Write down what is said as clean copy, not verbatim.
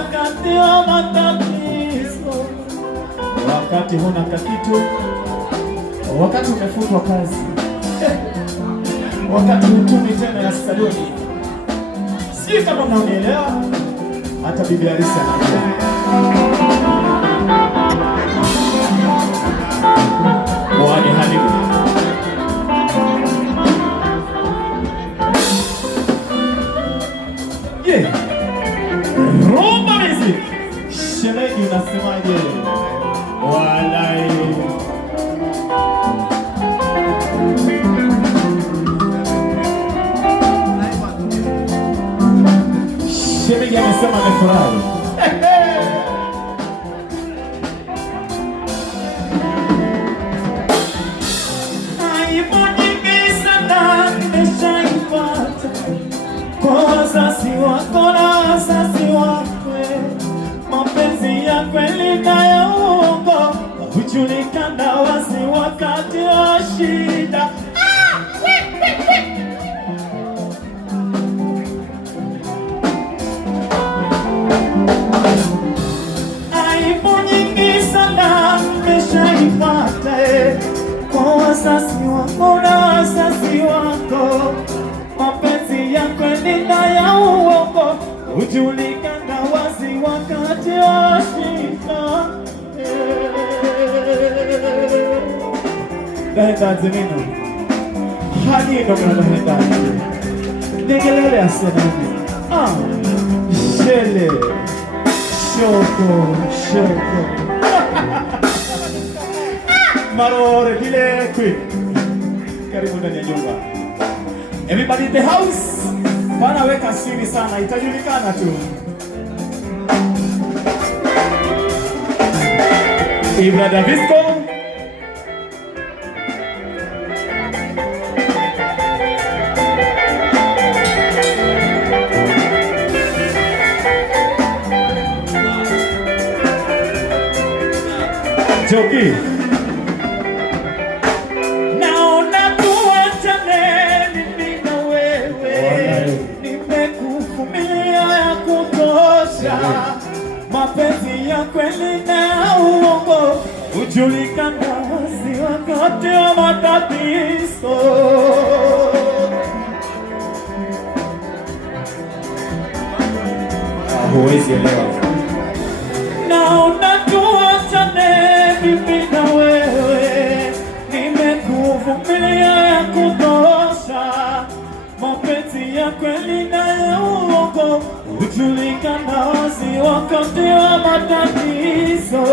wakati wa matatizo, wakati huna kakitu, wakati umefutwa kazi, wakati hutumi tena ya saluni. Sijui kama mnaonielewa, hata bibi harusi anajua. Mwani halimu Rumba music. Shemeji unasemaje? Walai shemeji amesema amefurahi. Aibu nyingi sana nimeshaipata kwa wazazi wako na wazazi wakwe, mapenzi ya kweli na ya uongo hujulikana wazi wakati wa shida. Aibu nyingi sana nimeshaipata kwa wazazi wako na wazazi wako, mapenzi ya kweli na ya uongo hujulikana wazi wakati wa shida. Daenda zimino hadi ndo mnaenda negelele asenani shele shoko marore dile kwi. Karibu ndani ya nyumba. Everybody in the house, bana weka siri sana, itajulikana tu. Ibra Davisco Joki mapenzi ya kweli na uongo hujulikana wazi wakati wa matatizo. Huwezi elewa. Naona tuachane mimi na wewe, nimekuvumilia ya kutosha, mapenzi ya kweli na ya uongo hujulikana wazi wakati wa matatizo.